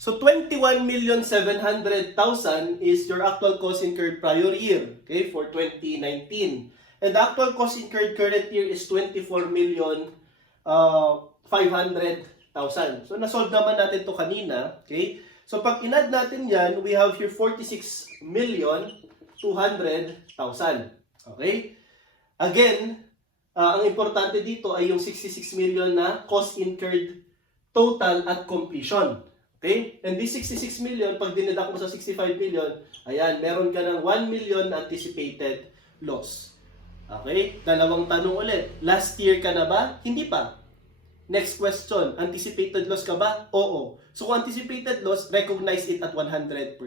So 21,700,000 is your actual cost incurred prior year, okay, for 2019. And the actual cost incurred current year is 24,500,000. So nasolve naman natin to kanina, okay? So pag inad natin yan, we have here 46,200,000. Okay? Again, ang importante dito ay yung 66 million na cost incurred total at completion. Okay? And this 66 million, pag dineduct mo sa 65 million, ayan, meron ka ng 1 million anticipated loss. Okay? Dalawang tanong ulit. Last year ka na ba? Hindi pa. Next question, anticipated loss ka ba? Oo. So kung anticipated loss, recognize it at 100%.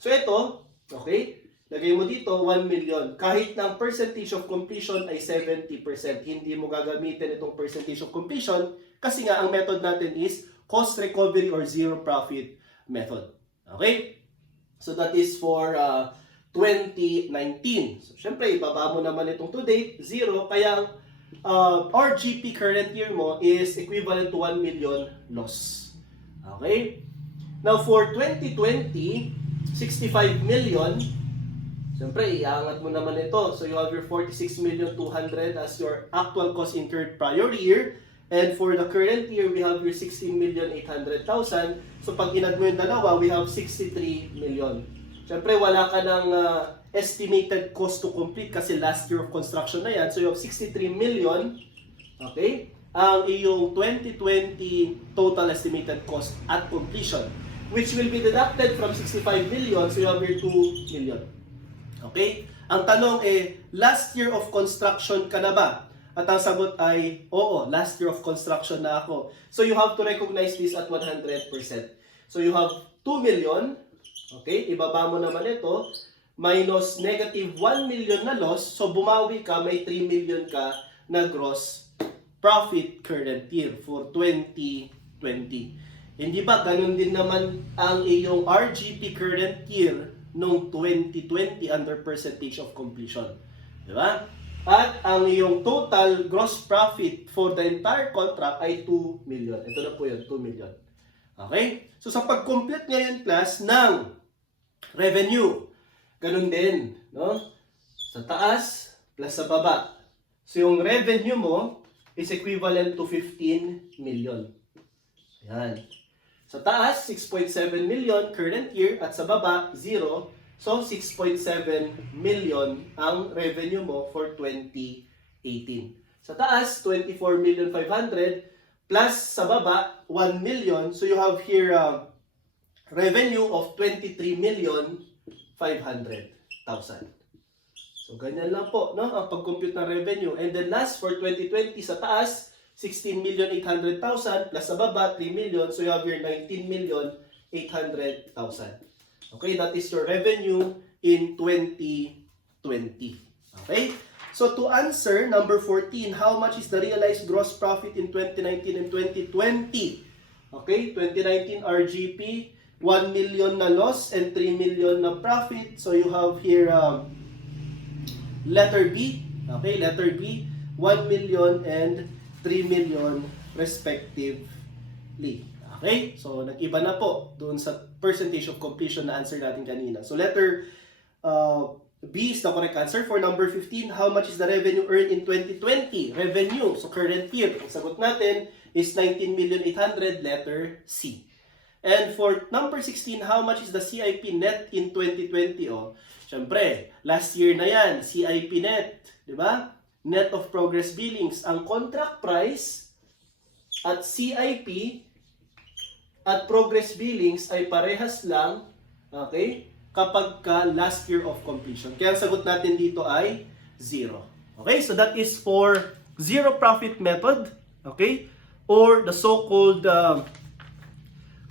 So ito, okay, lagay mo dito 1 million. Kahit na ang percentage of completion ay 70%, hindi mo gagamitin itong percentage of completion kasi nga ang method natin is cost recovery or zero profit method. Okay? So that is for 2019. So syempre, ibaba mo naman itong to date, 0. Kaya RGP current year mo is equivalent to 1 million loss. Okay? Now for 2020, 65 million. Siyempre, iangat mo naman ito. So you have your 46,200,000 as your actual cost incurred prior year. And for the current year, we have your 16,800,000. So pag inad mo yung dalawa, we have 63 million. Siyempre, wala ka ng estimated cost to complete kasi last year of construction na yan. So you have 63 million. Okay? Ang iyong 2020 total estimated cost at completion, which will be deducted from 65 million. So you have your 2 million. Okay? Ang tanong last year of construction ka na ba? At ang sagot ay, oo, last year of construction na ako. So you have to recognize this at 100%. So you have 2 million, okay, ibaba mo naman ito, minus negative 1 million na loss, so bumawi ka, may 3 million ka na gross profit current year for 2020. Hindi ba, ganun din naman ang iyong RGP current year noong 2020 under percentage of completion. Di ba? At ang iyong total gross profit for the entire contract ay 2 million. Ito na po yun, 2 million. Okay? So sa pag-compute ngayon class ng revenue, ganun din, no? Sa taas plus sa baba. So yung revenue mo is equivalent to 15 million. Ayan. Sa taas, 6.7 million current year at sa baba, 0. So, 6.7 million ang revenue mo for 2018. Sa taas, 24,500,000 plus sa baba, 1 million. So, you have here revenue of 23,500,000. So, ganyan lang po, no? Ang pag-compute ng revenue. And then last, for 2020, sa taas, 16,800,000 plus sa baba, 3 million. So, you have your 19,800,000. Okay, that is your revenue in 2020. Okay? So to answer number 14, how much is the realized gross profit in 2019 and 2020? Okay, 2019 RGP, 1 million na loss and 3 million na profit. So you have here letter B. Okay, letter B, 1 million and 3 million respectively. Okay? So, nag-iba na po doon sa percentage of completion na answer natin kanina. So, letter B is the correct answer. For number 15, how much is the revenue earned in 2020? Revenue, so current year. Ang sagot natin is 19,800,000, letter C. And for number 16, how much is the CIP net in 2020? Oh, syempre, last year na yan, CIP net. Di ba? Net of progress billings. Ang contract price at CIP at progress billings ay parehas lang, okay, kapag ka last year of completion. Kaya ang sagot natin dito ay 0. Okay, so that is for zero profit method, okay, or the so-called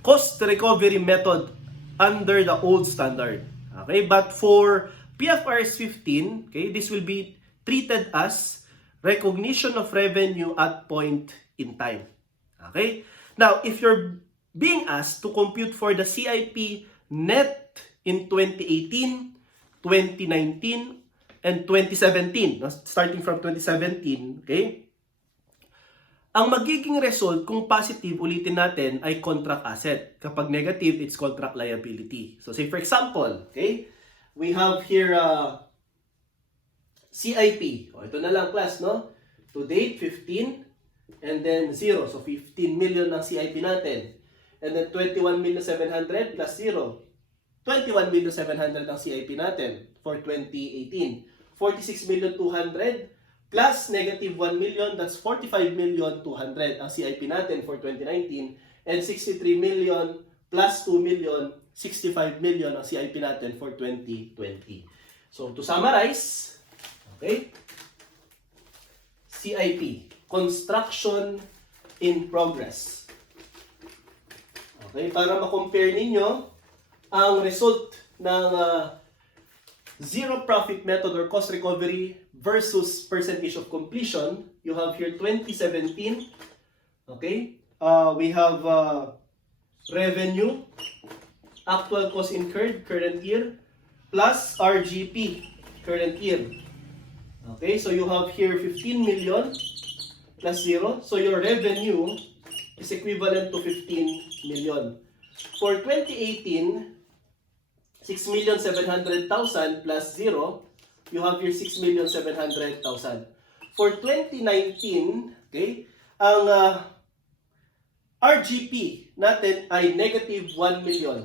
cost recovery method under the old standard. Okay, but for PFRS 15, okay, this will be treated as recognition of revenue at point in time. Okay, now if you're being asked to compute for the CIP net in 2018, 2019, and 2017, starting from 2017, okay? Ang magiging result kung positive, ulitin natin, ay contract asset. Kapag negative, it's contract liability. So say for example, okay, we have here CIP. O, ito na lang class, no? To date, 15 and then 0. So 15 million ang CIP natin. And then 21,700,000 plus 0. 21,700,000 ang CIP natin for 2018. 46,200,000 plus negative 1 million, that's 45,200,000 ang CIP natin for 2019. And 63 million plus 2 million, 65 million ang CIP natin for 2020. So to summarize, okay, CIP, construction in progress. Okay, para ma-compare ninyo ang result ng zero profit method or cost recovery versus percentage of completion, you have here 2017. Okay, we have revenue, actual cost incurred current year, plus RGP current year. Okay, so you have here 15 million plus 0. So your revenue is equivalent to 15 million. For 2018, 6,700,000 plus 0, you have your 6,700,000. For 2019, okay, ang RGP natin ay negative 1 million.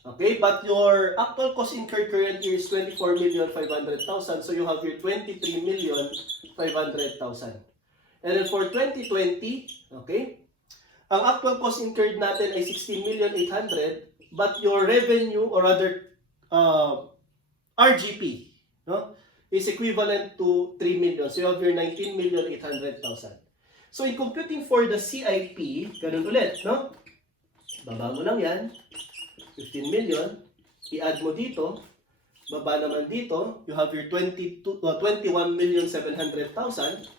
Okay, but your actual cost incurred current year is 24,500,000, so you have your 23,500,000. And then for 2020, okay, ang actual cost incurred natin ay 16,800,000, but your revenue or rather RGP, no, is equivalent to 3 million. So you have your 19,800,000. So in computing for the CIP, ganun ulit, no? Baba mo lang yan. 15 million. I-add mo dito. Baba naman dito. You have your 21,700,000.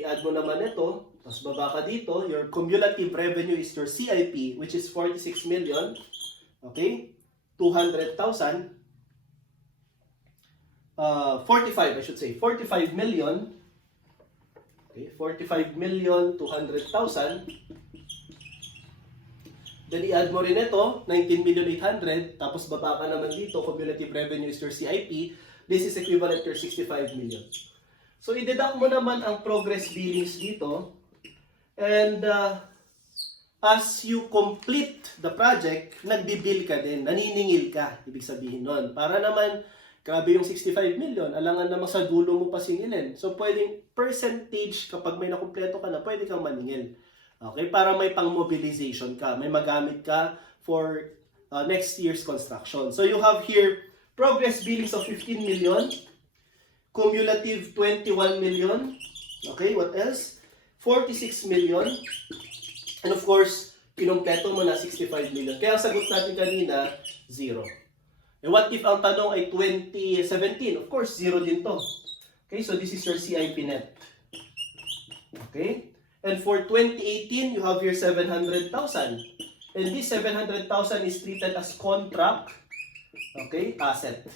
I-add mo naman ito. Tapos baba ka dito. Your cumulative revenue is your CIP, which is 46 million. Okay? 200,000. 45, I should say. 45 million. Okay, 45,200,000. Then i-add mo rin ito, 19,800,000. Tapos baba ka naman dito, cumulative revenue is your CIP. This is equivalent to 65 million. So i-deduct mo naman ang progress billings dito. And as you complete the project, nagbibill ka din, naniningil ka, ibig sabihin nun. Para naman, grabe yung 65 million, alangan naman sa dulo mo pa singilin. So, pwedeng percentage, kapag may nakumpleto ka na, pwede kang maningil. Okay? Para may pang-mobilization ka, may magamit ka for next year's construction. So, you have here, progress billings of 15 million, cumulative 21 million, okay, what else? 46 million, and of course, kinumpleto mo na 65 million. Kaya ang sagot natin kanina, 0. And what if ang tanong ay 2017? Of course, 0 din to. Okay, so this is your CIP net. Okay? And for 2018, you have your 700,000. And this 700,000 is treated as contract, okay, asset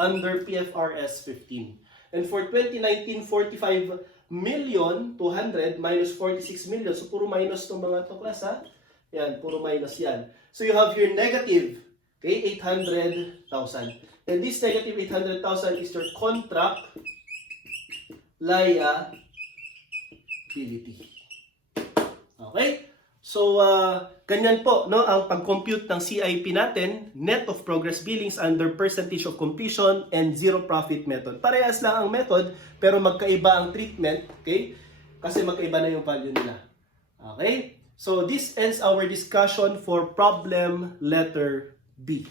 under PFRS 15. And for 2019, 45,200,000 minus 46 million. So, puro minus itong mga ito, class, ha? Yan, puro minus yan. So, you have your negative, okay, 800,000. And this negative 800,000 is your contract liability. Okay? So, ganyan po, no, ang pag-compute ng CIP natin, net of progress billings under percentage of completion and zero profit method. Parehas lang ang method, pero magkaiba ang treatment, okay? Kasi magkaiba na yung value nila. Okay? So, this ends our discussion for problem letter B.